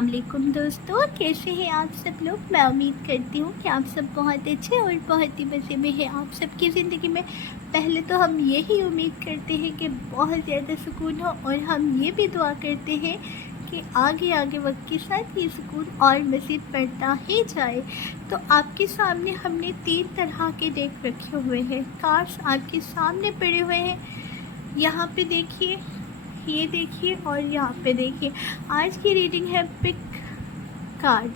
अस्सलाम वालेकुम दोस्तों, कैसे हैं आप सब लोग। मैं उम्मीद करती हूँ कि आप सब बहुत अच्छे और बहुत ही मज़े में हैं। आप सबकी ज़िंदगी में पहले तो हम यही उम्मीद करते हैं कि बहुत ज़्यादा सुकून हो, और हम ये भी दुआ करते हैं कि आगे आगे वक्त के साथ ये सुकून और मज़ीद बढ़ता ही जाए। तो आपके सामने हमने 3 तरह के डेक रखे हुए हैं। कार्ड्स आपके सामने पड़े हुए हैं, यहाँ पे देखिए, ये देखिए और यहाँ पे देखिए। आज की रीडिंग है पिक कार्ड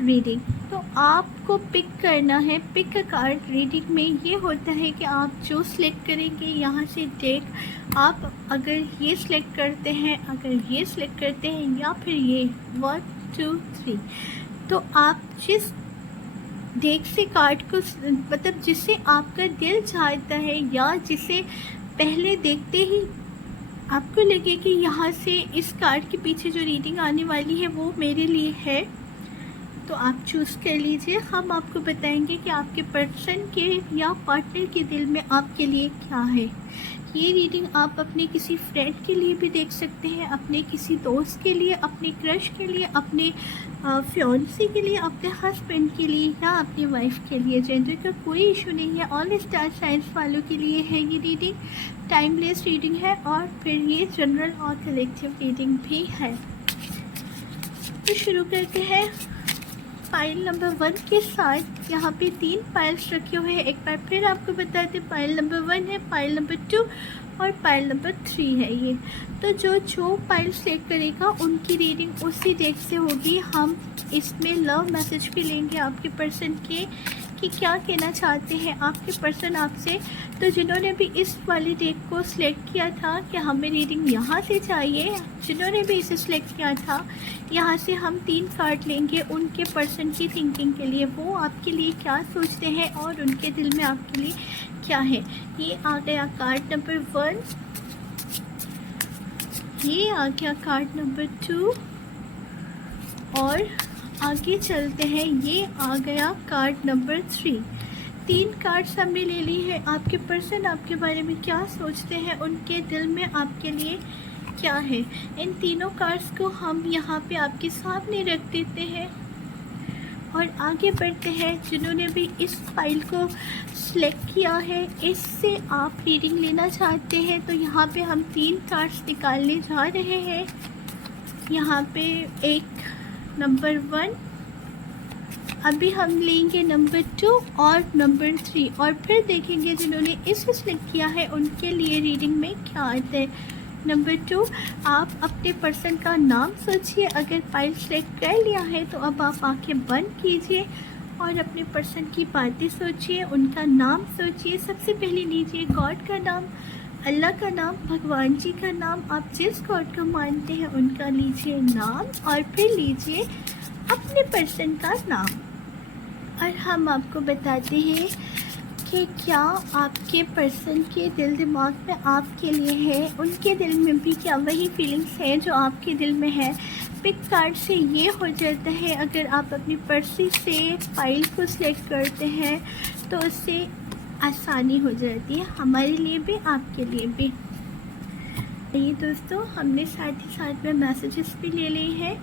रीडिंग। तो आपको पिक करना है। पिक कार्ड रीडिंग में ये होता है कि आप जो सिलेक्ट करेंगे यहाँ से डेक, आप अगर ये सिलेक्ट करते हैं, अगर ये सिलेक्ट करते हैं या फिर ये 1 2 3, तो आप जिस डेक से कार्ड को मतलब जिसे आपका दिल चाहता है या जिसे पहले देखते ही आपको लगे कि यहाँ से इस कार्ड के पीछे जो रीडिंग आने वाली है वो मेरे लिए है, तो आप चूज़ कर लीजिए। हम आपको बताएंगे कि आपके पर्सन के या पार्टनर के दिल में आपके लिए क्या है। ये रीडिंग आप अपने किसी फ्रेंड के लिए भी देख सकते हैं, अपने किसी दोस्त के लिए, अपने क्रश के लिए, अपने फियांसी के लिए, अपने हस्बैंड के लिए या अपनी वाइफ के लिए। जेंडर का कोई इशू नहीं है। ऑल स्टार साइंस वालों के लिए है ये रीडिंग। टाइमलेस रीडिंग है और फिर ये जनरल और कलेक्टिव रीडिंग भी है। तो शुरू करते हैं पाइल नंबर 1 के साथ। यहाँ पे 3 पाइल्स रखे हुए हैं। एक बार फिर आपको बता दें, पाइल नंबर 1 है, पाइल नंबर 2 और पाइल नंबर 3 है ये। तो जो पाइल सेलेक्ट करेगा उनकी रीडिंग उसी डेक से होगी। हम इसमें लव मैसेज भी लेंगे आपके पर्सन के कि क्या कहना चाहते हैं आपके पर्सन आपसे। तो जिन्होंने भी इस वाली डेक को सिलेक्ट किया था कि हमें रीडिंग यहाँ से चाहिए, जिन्होंने भी इसे सिलेक्ट किया था, यहाँ से हम 3 कार्ड लेंगे उनके पर्सन की थिंकिंग के लिए। वो आपके लिए क्या सोचते हैं और उनके दिल में आपके लिए क्या है। ये आ गया कार्ड नंबर 1, ये आ गया कार्ड नंबर 2 और आगे चलते हैं, ये आ गया कार्ड नंबर 3। 3 कार्ड्स हमने ले ली है। आपके पर्सन आपके बारे में क्या सोचते हैं, उनके दिल में आपके लिए क्या है। इन तीनों कार्ड्स को हम यहाँ पे आपके सामने रख देते हैं और आगे बढ़ते हैं। जिन्होंने भी इस फाइल को सिलेक्ट किया है, इससे आप रीडिंग लेना चाहते हैं, तो यहाँ पे हम 3 कार्ड्स निकालने जा रहे हैं। यहाँ पे एक नंबर 1, अभी हम लेंगे नंबर 2 और नंबर 3 और फिर देखेंगे जिन्होंने इसे सिलेक्ट किया है उनके लिए रीडिंग में क्या आता है। नंबर 2, आप अपने पर्सन का नाम सोचिए। अगर फाइल सेलेक्ट कर लिया है तो अब आप आंखें बंद कीजिए और अपने पर्सन की बातें सोचिए, उनका नाम सोचिए। सबसे पहले लीजिए गॉड का नाम, अल्लाह का नाम, भगवान जी का नाम, आप जिस गॉड को मानते हैं उनका लीजिए नाम और फिर लीजिए अपने पर्सन का नाम। और हम आपको बताते हैं कि क्या आपके पर्सन के दिल दिमाग में आपके लिए है, उनके दिल में भी क्या वही फीलिंग्स हैं जो आपके दिल में है। पिक कार्ड से ये हो जाता है, अगर आप अपनी पर्सी से फाइल को सिलेक्ट करते हैं तो उससे आसानी हो जाती है, हमारे लिए भी आपके लिए भी। ये दोस्तों, हमने साथ ही साथ में मैसेजेस भी ले लिए हैं।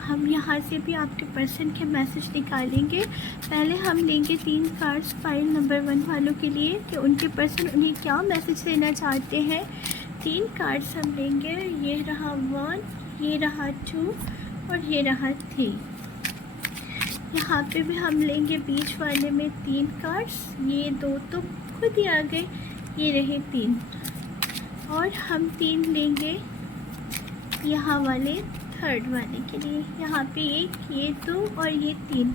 हम यहाँ से भी आपके पर्सन के मैसेज निकालेंगे। पहले हम लेंगे 3 कार्ड्स फाइल नंबर 1 वालों के लिए कि उनके पर्सन उन्हें क्या मैसेज देना चाहते हैं। 3 कार्ड्स हम लेंगे, ये रहा 1, ये रहा 2 और ये रहा 3। यहाँ पे भी हम लेंगे बीच वाले में 3 कार्ड्स, ये 2 तो खुद ही आ गए, ये रहे 3 और हम 3 लेंगे यहाँ वाले थर्ड वाले के लिए। यहाँ पे 1, ये 2 और ये 3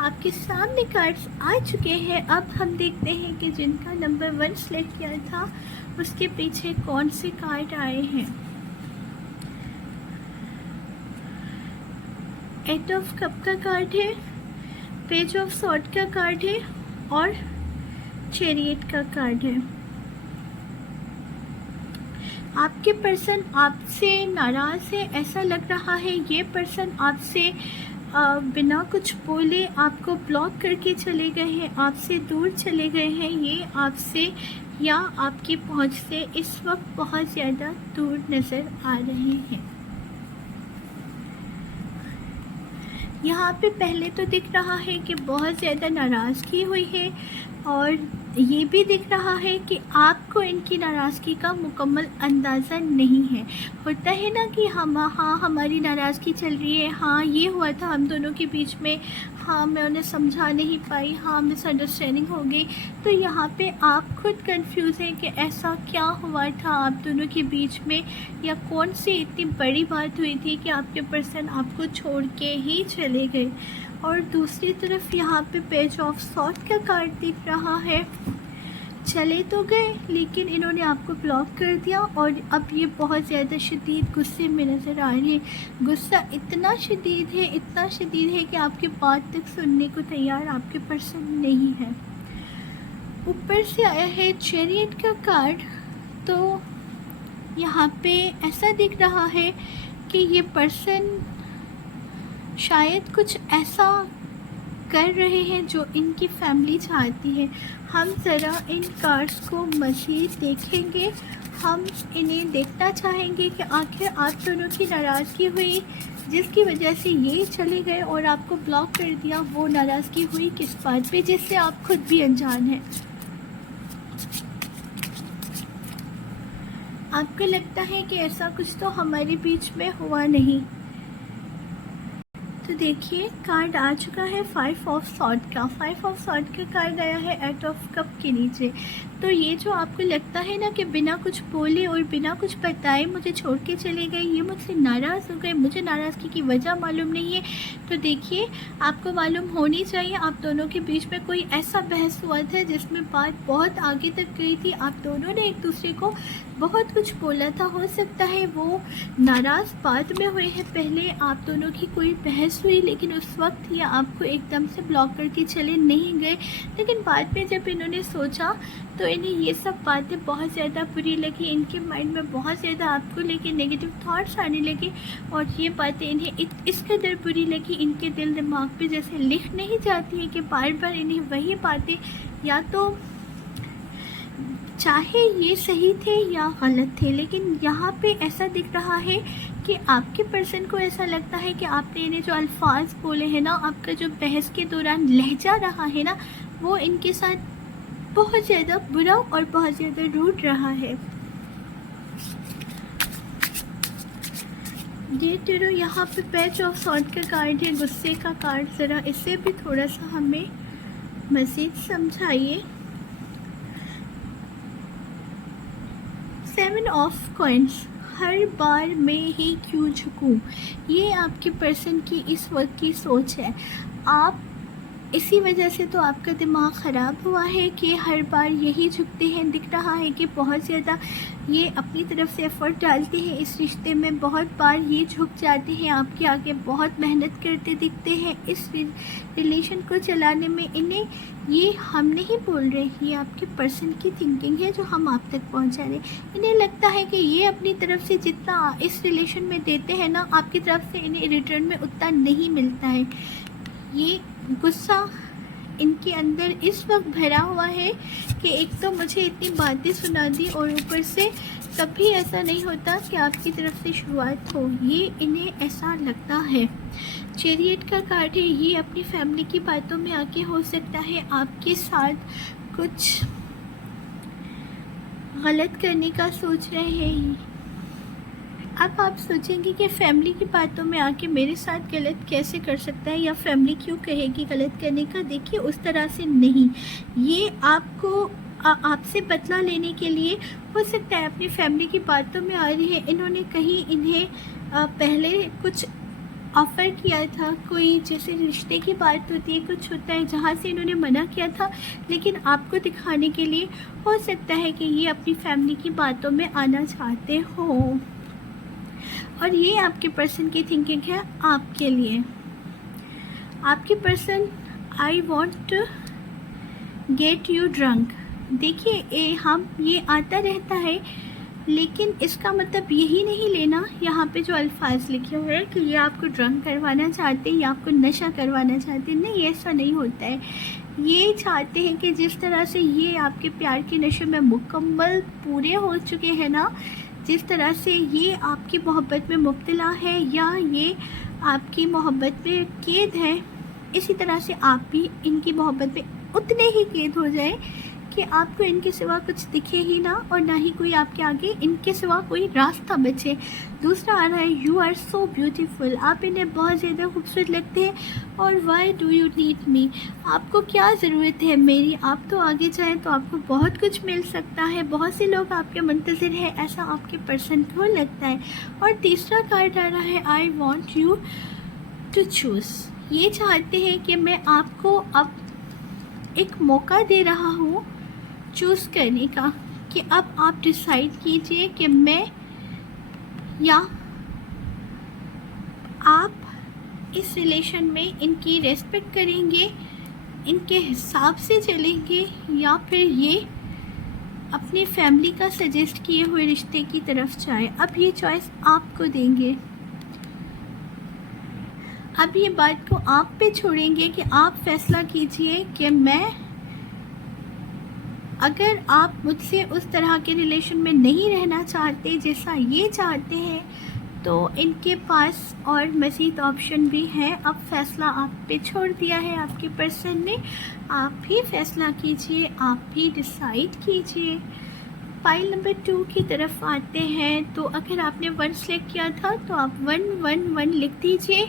आपके सामने कार्ड्स आ चुके हैं। अब हम देखते हैं कि जिनका नंबर 1 सेलेक्ट किया था उसके पीछे कौन से कार्ड आए हैं। 8 ऑफ कप का कार्ड है, पेज ऑफ सॉर्ड का कार्ड है और चैरियट का कार्ड है। आपके पर्सन आपसे नाराज़ है, ऐसा लग रहा है। ये पर्सन आपसे बिना कुछ बोले आपको ब्लॉक करके चले गए हैं, आपसे दूर चले गए हैं। ये आपसे या आपकी पहुंच से इस वक्त बहुत ज़्यादा दूर नज़र आ रहे हैं। यहाँ पे पहले तो दिख रहा है कि बहुत ज़्यादा नाराज़गी हुई है, और ये भी दिख रहा है कि आपको इनकी नाराज़गी का मुकम्मल अंदाज़ा नहीं है। होता है ना कि हाँ हमारी नाराज़गी चल रही है, हाँ ये हुआ था हम दोनों के बीच में, हाँ मैं उन्हें समझा नहीं पाई, हाँ मिसअंडरस्टैंडिंग हो गई। तो यहाँ पे आप खुद कंफ्यूज हैं कि ऐसा क्या हुआ था आप दोनों के बीच में, या कौन सी इतनी बड़ी बात हुई थी कि आपके पर्सन आपको छोड़ के ही चले गए। और दूसरी तरफ यहाँ पे पेज ऑफ सॉर्ड का कार्ड दिख रहा है। चले तो गए लेकिन इन्होंने आपको ब्लॉक कर दिया, और अब ये बहुत ज़्यादा शदीद गुस्से में नज़र आ रहे हैं। गुस्सा इतना शदीद है कि आपकी बात तक सुनने को तैयार आपके पर्सन नहीं है। ऊपर से आया है चैरियट का कार्ड। तो यहाँ पे ऐसा दिख रहा है कि ये पर्सन शायद कुछ ऐसा कर रहे हैं जो इनकी फैमिली चाहती है। हम ज़रा इन कार्ड्स को मज़ीद देखेंगे, हम इन्हें देखना चाहेंगे कि आखिर आप दोनों की नाराज़गी हुई जिसकी वजह से ये चले गए और आपको ब्लॉक कर दिया, वो नाराज़गी हुई किस बात पे जिससे आप खुद भी अनजान हैं। आपको लगता है कि ऐसा कुछ तो हमारे बीच में हुआ नहीं। तो देखिए कार्ड आ चुका है 5 ऑफ सॉर्ड का। 5 ऑफ सॉर्ड का कार्ड आया है 8 ऑफ कप के नीचे। तो ये जो आपको लगता है ना कि बिना कुछ बोले और बिना कुछ बताए मुझे छोड़ के चले गए, ये मुझसे नाराज़ हो गए, मुझे नाराज़गी की वजह मालूम नहीं है। तो देखिए आपको मालूम होनी चाहिए आप दोनों के बीच में कोई ऐसा बहस हुआ था जिसमें बात बहुत आगे तक गई थी। आप दोनों ने एक दूसरे को बहुत कुछ बोला था। हो सकता है वो नाराज़ बाद में हुए हैं, पहले आप दोनों की कोई बहस हुई लेकिन उस वक्त ये आपको एकदम से ब्लॉक करके चले नहीं गए। लेकिन बाद में जब इन्होंने सोचा तो इन्हें ये सब बातें बहुत ज़्यादा बुरी लगी, इनके माइंड में बहुत ज़्यादा आपको लेके नेगेटिव थॉट्स आने लगे, और ये बातें इन्हें इस कदर बुरी लगी, इनके दिल दिमाग पे जैसे लिख नहीं जाती है कि बार बार इन्हें वही बातें, या तो चाहे ये सही थे या गलत थे, लेकिन यहाँ पे ऐसा दिख रहा है कि आपके पर्सन को ऐसा लगता है कि आपने इन्हें जो अल्फाज बोले हैं ना, आपका जो बहस के दौरान लहजा रहा है ना, वो इनके साथ बहुत ज़्यादा बुरा और बहुत ज़्यादा रूड रहा है। ये तेरो यहाँ पे पेज ऑफ सॉर्ड का कार्ड है, गुस्से का कार्ड। ज़रा इसे भी थोड़ा सा हमें मज़ीद समझाइए। 7 ऑफ कॉइन्स, हर बार मैं ही क्यों झुकूं, ये आपके पर्सन की इस वक्त की सोच है। आप इसी वजह से तो आपका दिमाग ख़राब हुआ है कि हर बार यही झुकते हैं। दिख रहा है कि बहुत ज़्यादा ये अपनी तरफ से एफ़र्ट डालते हैं इस रिश्ते में, बहुत बार ये झुक जाते हैं आपके आगे, बहुत मेहनत करते दिखते हैं इस रिलेशन को चलाने में। इन्हें ये हम नहीं बोल रहे, ये आपके पर्सन की थिंकिंग है जो हम आप तक पहुंचा रहे। इन्हें लगता है कि ये अपनी तरफ से जितना इस रिलेशन में देते हैं ना, आपकी तरफ से इन्हें रिटर्न में उतना नहीं मिलता है। ये गुस्सा इनके अंदर इस वक्त भरा हुआ है कि एक तो मुझे इतनी बातें सुना दी, और ऊपर से कभी ऐसा नहीं होता कि आपकी तरफ से शुरुआत हो, ये इन्हें ऐसा लगता है। चैरियट का कार्ड है, ये अपनी फैमिली की बातों में आके हो सकता है आपके साथ कुछ गलत करने का सोच रहे हैं। अब आप सोचेंगे कि फैमिली की बातों में आके मेरे साथ गलत कैसे कर सकता है, या फैमिली क्यों कहेगी गलत करने का। देखिए उस तरह से नहीं, ये आपको आपसे बदला लेने के लिए हो सकता है अपनी फैमिली की बातों में आ रही है। इन्होंने कहीं इन्हें पहले कुछ ऑफ़र किया था, कोई जैसे रिश्ते की बात होती है, कुछ होता है जहाँ से इन्होंने मना किया था, लेकिन आपको दिखाने के लिए हो सकता है कि ये अपनी फैमिली की बातों में आना चाहते हो। और ये आपके पर्सन की थिंकिंग है आपके लिए। आपके person I want to get you drunk. देखिए हम ये आता रहता है, लेकिन इसका मतलब यही नहीं लेना यहाँ पे जो अल्फाज लिखे हुए हैं कि ये आपको ड्रंक करवाना चाहते हैं या आपको नशा करवाना चाहते हैं। नहीं, ऐसा नहीं होता है। ये चाहते हैं कि जिस तरह से ये आपके प्यार के नशे में मुकम्मल पूरे हो चुके हैं ना, जिस तरह से ये आपकी मोहब्बत में मुब्तला है या ये आपकी मोहब्बत में कैद है, इसी तरह से आप भी इनकी मोहब्बत में उतने ही कैद हो जाए कि आपको इनके सिवा कुछ दिखे ही ना और ना ही कोई आपके आगे इनके सिवा कोई रास्ता बचे। दूसरा आ रहा है, यू आर सो ब्यूटीफुल, आप इन्हें बहुत ज़्यादा खूबसूरत लगते हैं। और why do you need me, आपको क्या ज़रूरत है मेरी, आप तो आगे जाएं तो आपको बहुत कुछ मिल सकता है, बहुत से लोग आपके मुंतज़िर हैं, ऐसा आपके पर्सन को लगता है। और तीसरा कार्ड आ रहा है, I want you to choose, ये चाहते हैं कि मैं आपको अब एक मौका दे रहा हूँ चूज़ करने का, कि अब आप डिसाइड कीजिए कि मैं या आप इस रिलेशन में इनकी रेस्पेक्ट करेंगे, इनके हिसाब से चलेंगे, या फिर ये अपनी फैमिली का सजेस्ट किए हुए रिश्ते की तरफ जाए। अब ये चॉइस आपको देंगे, अब ये बात को आप पे छोड़ेंगे कि आप फैसला कीजिए कि मैं, अगर आप मुझसे उस तरह के रिलेशन में नहीं रहना चाहते जैसा ये चाहते हैं, तो इनके पास और मज़ीद ऑप्शन भी है। अब फ़ैसला आप पे छोड़ दिया है आपके पर्सन ने, आप भी फ़ैसला कीजिए, आप भी डिसाइड कीजिए। फाइल नंबर 2 की तरफ आते हैं, तो अगर आपने 1 सेलेक्ट किया था तो आप 111 लिख दीजिए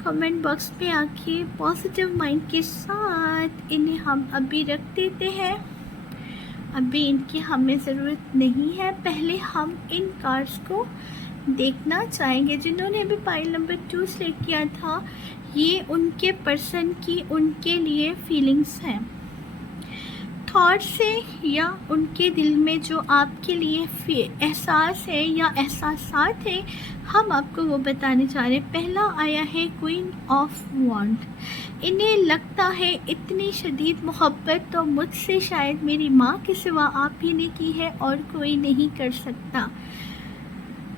कमेंट बॉक्स में आके। पॉजिटिव माइंड के साथ इन्हें हम अभी रख देते हैं, अभी इनकी हमें ज़रूरत नहीं है। पहले हम इन कार्ड्स को देखना चाहेंगे। जिन्होंने अभी फाइल नंबर 2 सेलेक्ट किया था, ये उनके पर्सन की उनके लिए फीलिंग्स हैं, थॉट से या उनके दिल में जो आपके लिए एहसास है या एहसासात है, हम आपको वो बताने चाह रहे हैं। पहला आया है क्वीन ऑफ वॉन्ड, इन्हें लगता है इतनी शदीद मोहब्बत तो मुझसे शायद मेरी माँ के सिवा आप ही ने की है और कोई नहीं कर सकता।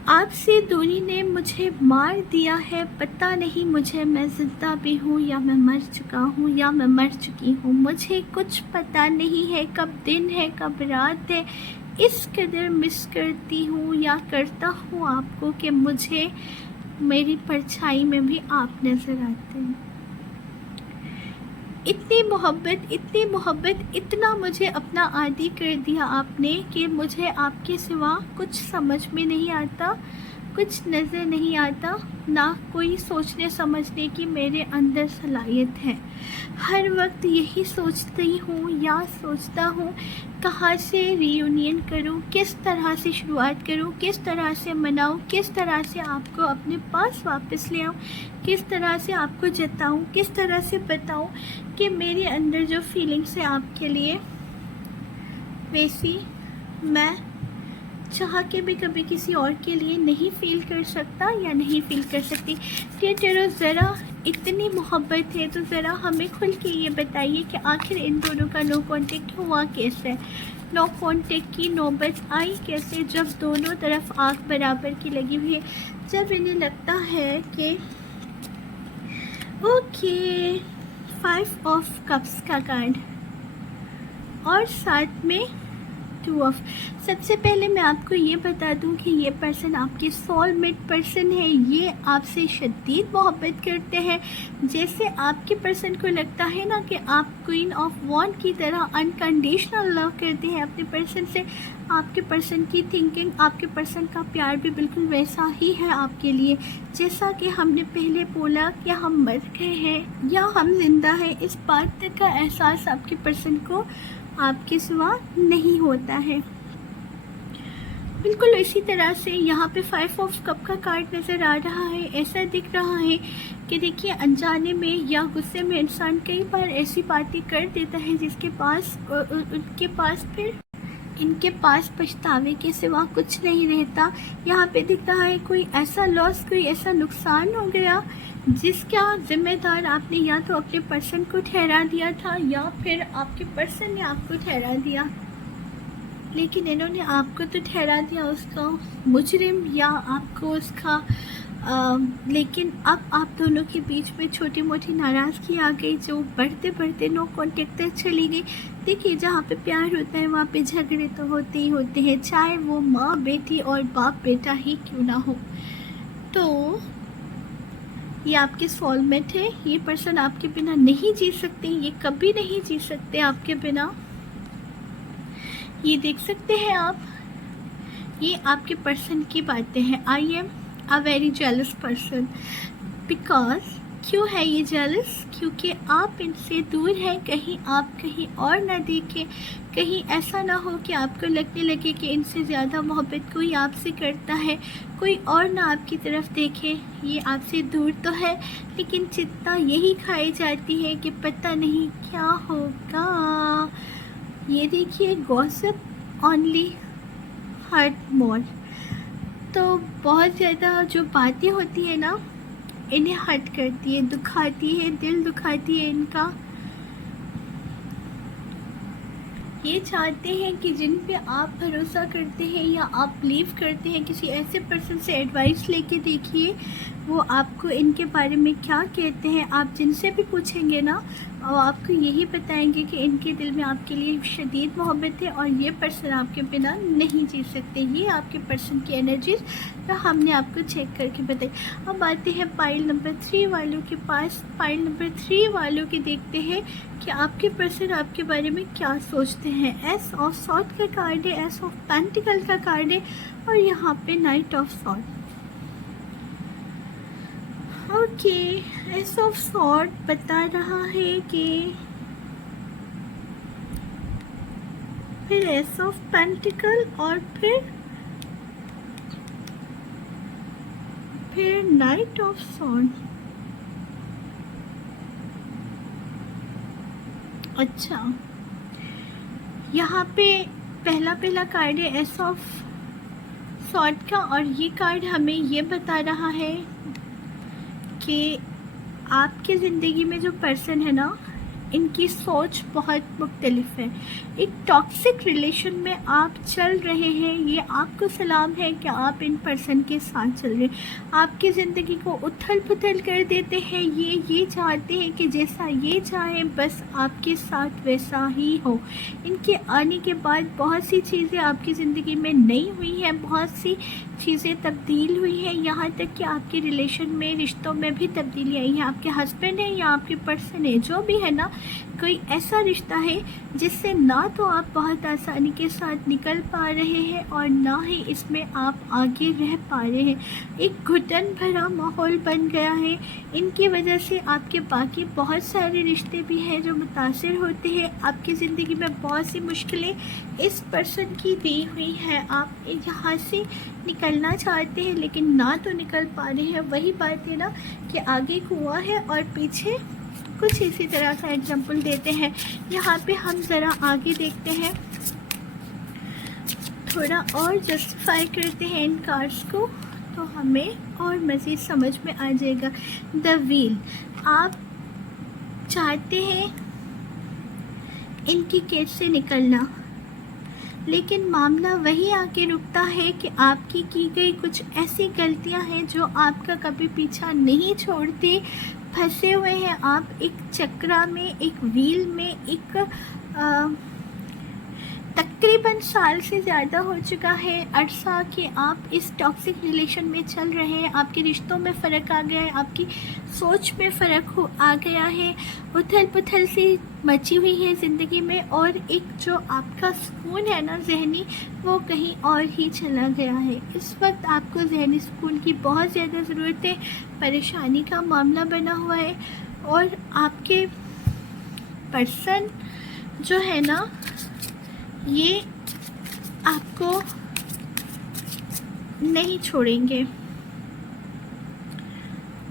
आपसे दूरी ने मुझे मार दिया है, पता नहीं मुझे मैं ज़िंदा भी हूँ या मैं मर चुका हूँ या मैं मर चुकी हूँ, मुझे कुछ पता नहीं है कब दिन है कब रात है। इस कदर मिस करती हूँ या करता हूँ आपको कि मुझे मेरी परछाई में भी आप नज़र आते हैं। इतनी मोहब्बत, इतना मुझे अपना आदी कर दिया आपने कि मुझे आपके सिवा कुछ समझ में नहीं आता, कुछ नज़र नहीं आता, ना कोई सोचने समझने की मेरे अंदर सलाहियत है। हर वक्त यही सोचती हूँ या सोचता हूँ कहाँ से रीयूनियन करूँ, किस तरह से शुरुआत करूँ, किस तरह से मनाऊँ, किस तरह से आपको अपने पास वापस ले आऊँ, किस तरह से आपको जताऊँ, किस तरह से बताऊँ कि मेरे अंदर जो फीलिंग्स है आपके लिए, वैसी मैं चाह के भी कभी किसी और के लिए नहीं फ़ील कर सकता या नहीं फ़ील कर सकती। टेरो ज़रा इतनी मोहब्बत है तो ज़रा हमें खुल के ये बताइए कि आखिर इन दोनों का नो कांटेक्ट हुआ कैसे, नो कांटेक्ट की नौबत आई कैसे, जब दोनों तरफ आग बराबर की लगी हुई है, जब इन्हें लगता है कि ओके। 5 ऑफ कप्स का कार्ड और साथ में 2 ऑफ। सबसे पहले मैं आपको ये बता दूं कि ये पर्सन आपके सोलमेट पर्सन है, ये आपसे शदीद मोहब्बत करते हैं। जैसे आपके पर्सन को लगता है ना कि आप क्वीन ऑफ वॉन्ड की तरह अनकंडीशनल लव करते हैं अपने पर्सन से, आपके पर्सन की थिंकिंग, आपके पर्सन का प्यार भी बिल्कुल वैसा ही है आपके लिए। जैसा कि हमने पहले बोला कि हम मर गए हैं या हम जिंदा हैं, इस बात तक का एहसास आपके पर्सन को आपके सिवा नहीं होता है। बिल्कुल इसी तरह से यहाँ पे 5 ऑफ कप का कार्ड नज़र आ रहा है। ऐसा दिख रहा है कि देखिए अनजाने में या गुस्से में इंसान कई बार ऐसी बातें कर देता है जिसके पास उनके पास फिर इनके पास पछतावे के सिवा कुछ नहीं रहता। यहाँ पे दिख रहा है कोई ऐसा लॉस, कोई ऐसा नुकसान हो गया जिसका जिम्मेदार आपने या तो अपने पर्सन को ठहरा दिया था या फिर आपके पर्सन ने आपको ठहरा दिया, लेकिन इन्होंने आपको तो ठहरा दिया उसका मुजरिम या आपको उसका लेकिन अब आप दोनों के बीच में छोटी मोटी नाराज़गी आ गई, जो बढ़ते बढ़ते नो कॉन्टेक्ट तक चली गई। देखिए, जहाँ पे प्यार होता है वहाँ पे झगड़े तो होते ही होते हैं, चाहे वो माँ बेटी और बाप बेटा ही क्यों ना हो। तो ये आपके सोलमेट है, ये पर्सन आपके बिना नहीं जी सकते, ये कभी नहीं जी सकते आपके बिना। ये देख सकते हैं आप, ये आपके पर्सन की बातें हैं। I am a very jealous person. Because क्यों है ये जेलस? क्योंकि आप इनसे दूर हैं, कहीं आप कहीं और ना देखें, कहीं ऐसा ना हो कि आपको लगने लगे कि इनसे ज़्यादा मोहब्बत कोई आपसे करता है, कोई और ना आपकी तरफ देखे। ये आपसे दूर तो है, लेकिन चिंता यही खाई जाती है कि पता नहीं क्या होगा। ये देखिए, गॉसिप ओनली हर्ट मोर। तो बहुत ज़्यादा जो बातें होती है ना, इन्हें हर्ट करती है, दुखाती है, दिल दुखाती है इनका। ये चाहते हैं कि जिन पे आप भरोसा करते हैं या आप बिलीव करते हैं, किसी ऐसे पर्सन से एडवाइस लेके देखिए वो आपको इनके बारे में क्या कहते हैं। आप जिनसे भी पूछेंगे ना, और आपको यही बताएंगे कि इनके दिल में आपके लिए शदीद मोहब्बत है और ये पर्सन आपके बिना नहीं जी सकते। ये आपके पर्सन की एनर्जीज तो हमने आपको चेक करके बताई। अब आते हैं पाइल नंबर 3 वालों के पास। पाइल नंबर 3 वालों के देखते हैं कि आपके पर्सन आपके बारे में क्या सोचते हैं। एस ऑफ सॉर्ड का कार्ड है, एस ऑफ पेंटिकल का कार्ड है और यहाँ पे night of sword. Okay, S of sword बता रहा है कि फिर एस ऑफ पेंटिकल और फिर नाइट ऑफ सॉर्ड। अच्छा, यहाँ पे पहला कार्ड है एस ऑफ सॉर्ड का और ये कार्ड हमें ये बता रहा है कि आपकी ज़िंदगी में जो पर्सन है ना, इनकी सोच बहुत मुख्तलिफ है। एक टॉक्सिक रिलेशन में आप चल रहे हैं, ये आपको सलाम है कि आप इन पर्सन के साथ चल रहे हैं। आपकी ज़िंदगी को उथल पुथल कर देते हैं। ये चाहते हैं कि जैसा ये चाहें बस आपके साथ वैसा ही हो। इनके आने के बाद बहुत सी चीज़ें आपकी ज़िंदगी में नई हुई हैं, बहुत सी चीज़ें तब्दील हुई हैं, यहाँ तक कि आपके रिलेशन में, रिश्तों में भी तब्दीली आई है। आपके हस्बैंड है या आपके पर्सन है, जो भी है ना, कोई ऐसा रिश्ता है जिससे ना तो आप बहुत आसानी के साथ निकल पा रहे हैं और ना ही इसमें आप आगे रह पा रहे हैं। एक घुटन भरा माहौल बन गया है। इनकी वजह से आपके बाकी बहुत सारे रिश्ते भी हैं जो मुतासिर होते हैं। आपकी ज़िंदगी में बहुत सी मुश्किलें इस पर्सन की दी हुई हैं। आप यहाँ से निकलना चाहते हैं लेकिन ना तो निकल पा रहे हैं। वही बात है ना कि आगे कुआं है और पीछे कुछ इसी तरह का एग्जाम्पल देते हैं। यहाँ पे हम ज़रा आगे देखते हैं, थोड़ा और जस्टिफाई करते हैं इन कार्ड्स को, तो हमें और मज़ीद समझ में आ जाएगा। द व्हील, आप चाहते हैं इनकी केस से निकलना, लेकिन मामला वही आके रुकता है कि आपकी की गई कुछ ऐसी गलतियां हैं जो आपका कभी पीछा नहीं छोड़ती। फंसे हुए हैं आप एक चक्रा में, एक व्हील में, एक तकरीबन साल से ज़्यादा हो चुका है अरसा कि आप इस टॉक्सिक रिलेशन में चल रहे हैं। आपके रिश्तों में फ़र्क आ गया है, आपकी सोच में फ़र्क आ गया है, उथल पुथल सी मची हुई है ज़िंदगी में, और एक जो आपका सुकून है ना जहनी, वो कहीं और ही चला गया है। इस वक्त आपको जहनी सुकून की बहुत ज़्यादा ज़रूरत है। परेशानी का मामला बना हुआ है और आपके पर्सन जो है ना, ये आपको नहीं छोड़ेंगे।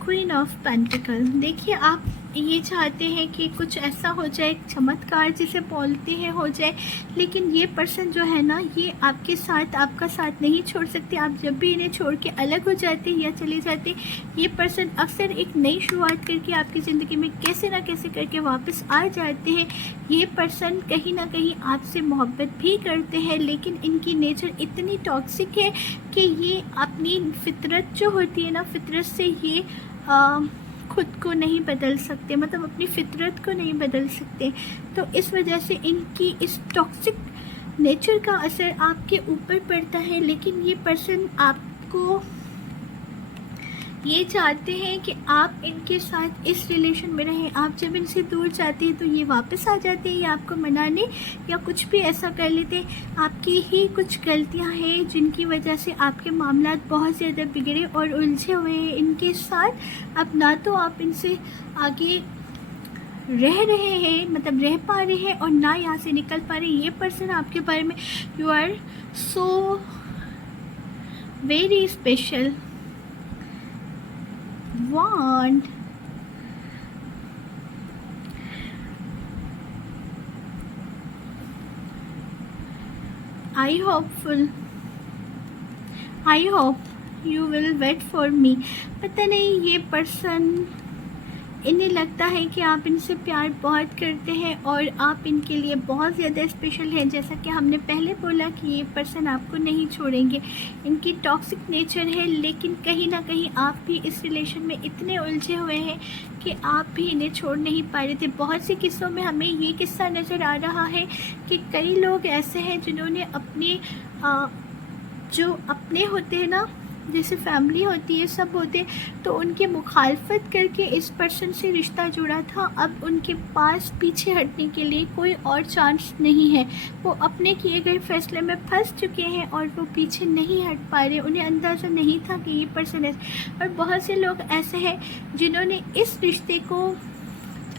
क्वीन ऑफ पेंटिकल, देखिए आप ये चाहते हैं कि कुछ ऐसा हो जाए, चमत्कार जिसे बोलते हैं हो जाए, लेकिन ये पर्सन जो है ना, ये आपके साथ, आपका साथ नहीं छोड़ सकते। आप जब भी इन्हें छोड़ के अलग हो जाते या चले जाते, ये पर्सन अक्सर एक नई शुरुआत करके आपकी ज़िंदगी में कैसे ना कैसे करके वापस आ जाते हैं। ये पर्सन कहीं ना कहीं आपसे मोहब्बत भी करते हैं, लेकिन इनकी नेचर इतनी टॉक्सिक है कि ये अपनी फितरत जो होती है ना, फितरत से ये खुद को नहीं बदल सकते, मतलब अपनी फितरत को नहीं बदल सकते। तो इस वजह से इनकी इस टॉक्सिक नेचर का असर आपके ऊपर पड़ता है। लेकिन ये पर्सन आपको, ये चाहते हैं कि आप इनके साथ इस रिलेशन में रहें। आप जब इनसे दूर जाते हैं तो ये वापस आ जाते हैं, या आपको मनाने या कुछ भी ऐसा कर लेते हैं। आपकी ही कुछ गलतियां हैं जिनकी वजह से आपके मामलात बहुत ज़्यादा बिगड़े और उलझे हुए हैं इनके साथ। अब ना तो आप इनसे आगे रह रहे हैं, मतलब रह पा रहे हैं, और ना यहाँ से निकल पा रहे हैं। ये पर्सन आपके बारे में, you are so very special want, I hope you will wait for me। पता नहीं ये पर्सन, इन्हें लगता है कि आप इनसे प्यार बहुत करते हैं और आप इनके लिए बहुत ज़्यादा स्पेशल हैं। जैसा कि हमने पहले बोला कि ये पर्सन आपको नहीं छोड़ेंगे, इनकी टॉक्सिक नेचर है, लेकिन कहीं ना कहीं आप भी इस रिलेशन में इतने उलझे हुए हैं कि आप भी इन्हें छोड़ नहीं पा रहे थे। बहुत से किस्सों में हमें ये किस्सा नज़र आ रहा है कि कई लोग ऐसे हैं जिन्होंने अपने जो अपने होते हैं ना, जैसे फैमिली होती है, सब होते हैं, तो उनकी मुखालफत करके इस पर्सन से रिश्ता जुड़ा था। अब उनके पास पीछे हटने के लिए कोई और चांस नहीं है। वो अपने किए गए फैसले में फंस चुके हैं और वो पीछे नहीं हट पा रहे। उन्हें अंदाज़ा नहीं था कि ये पर्सन है। और बहुत से लोग ऐसे हैं जिन्होंने इस रिश्ते को,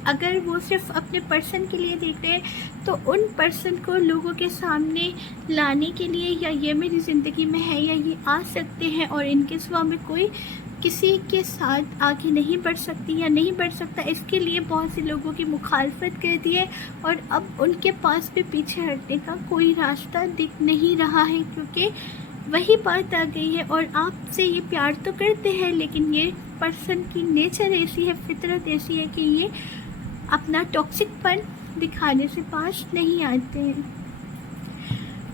अगर वो सिर्फ अपने पर्सन के लिए देख रहे हैं, तो उन पर्सन को लोगों के सामने लाने के लिए, या ये मेरी ज़िंदगी में है, या ये आ सकते हैं और इनके सिवा में कोई किसी के साथ आगे नहीं बढ़ सकती या नहीं बढ़ सकता, इसके लिए बहुत से लोगों की मुखालफत कर दी है। और अब उनके पास भी पीछे हटने का कोई रास्ता दिख नहीं रहा है, क्योंकि वही बात आ गई है। और आपसे ये प्यार तो करते हैं, लेकिन ये पर्सन की नेचर ऐसी है, फितरत ऐसी है कि ये अपना टॉक्सिकपन दिखाने से पास नहीं आते हैं।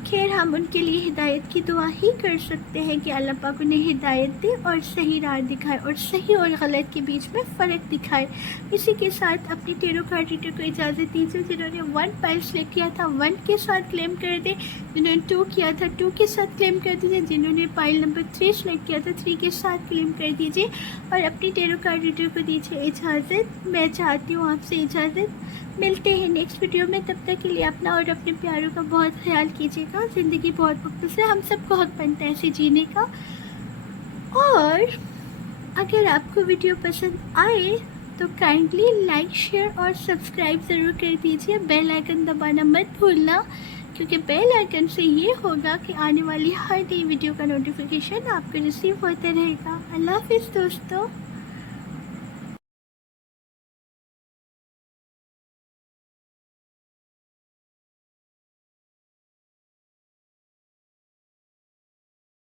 खैर, हम उनके लिए हिदायत की दुआ ही कर सकते हैं कि अल्लाह पाक उन्हें हिदायत दे और सही राह दिखाए और सही और गलत के बीच में फ़र्क दिखाए। इसी के साथ अपनी टेरो कार्ड रीडर को इजाज़त दीजिए। जिन्होंने 1 पाइल सेलेक्ट किया था 1 के साथ क्लेम कर दे, जिन्होंने 2 किया था 2 के साथ क्लेम कर दीजिए, जिन्होंने पाइल नंबर 3 सेलेक्ट किया था 3 के साथ क्लेम कर दीजिए और अपनी टेरो कार्ड रीडर को दीजिए इजाज़त। मैं चाहती हूँ आपसे इजाज़त। मिलते हैं नेक्स्ट वीडियो में। तब तक के लिए अपना और अपने प्यारों का बहुत ख्याल कीजिएगा। ज़िंदगी बहुत मुख्तसर है, हम सबको हक बनता है ऐसे जीने का। और अगर आपको वीडियो पसंद आए तो काइंडली लाइक, शेयर और सब्सक्राइब ज़रूर कर दीजिए। बेल आइकन दबाना मत भूलना, क्योंकि बेल आइकन से ये होगा कि आने वाली हर नई वीडियो का नोटिफिकेशन आपको रिसीव होते रहेगा। अल्लाह हाफ़िज़ दोस्तों।